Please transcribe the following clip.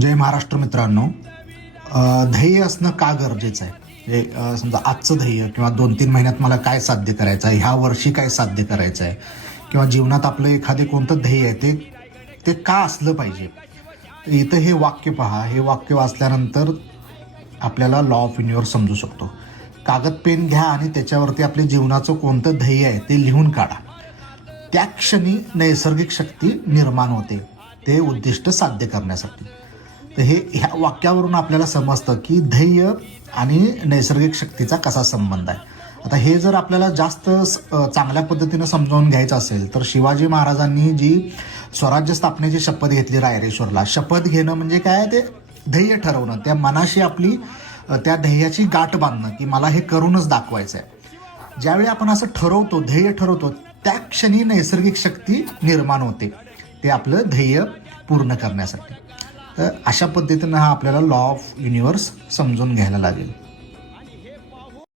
जय महाराष्ट्र मित्रांनो. ध्येय असणं का गरजेचं आहे? म्हणजे समजा आजचं ध्येय किंवा 2-3 महिन्यात मला काय साध्य करायचं आहे, ह्या वर्षी काय साध्य करायचं आहे, किंवा जीवनात आपलं एखादे कोणतं ध्येय आहे ते ते का असलं पाहिजे. इथं हे वाक्य पहा. हे वाक्य वाचल्यानंतर आपल्याला लॉ ऑफ युनिव्हर्स समजू शकतो. कागद पेन घ्या आणि त्याच्यावरती आपल्या जीवनाचं कोणतं ध्येय आहे ते लिहून काढा. त्या क्षणी नैसर्गिक शक्ती निर्माण होते ते उद्दिष्ट साध्य करण्यासाठी. तर ह्या वाक्यावरून आपल्याला समजतं की ध्येय आणि नैसर्गिक शक्तीचा कसा संबंध आहे. आता हे जर आपल्याला जास्त चांगल्या पद्धतीनं समजावून घ्यायचं असेल तर शिवाजी महाराजांनी जी स्वराज्य स्थापनेची शपथ घेतली रायरेश्वरला, शपथ घेणं म्हणजे काय, ते ध्येय ठरवणं, त्या मनाशी आपली त्या ध्येयाची गाठ बांधणं की मला हे करूनच दाखवायचं आहे. ज्यावेळी आपण असं ठरवतो, ध्येय ठरवतो, त्या क्षणी नैसर्गिक शक्ती निर्माण होते ते आपलं ध्येय पूर्ण करण्यासाठी. तर अशा पद्धतीनं हा आपल्याला लॉ ऑफ युनिव्हर्स समजून घ्यायला लागेल.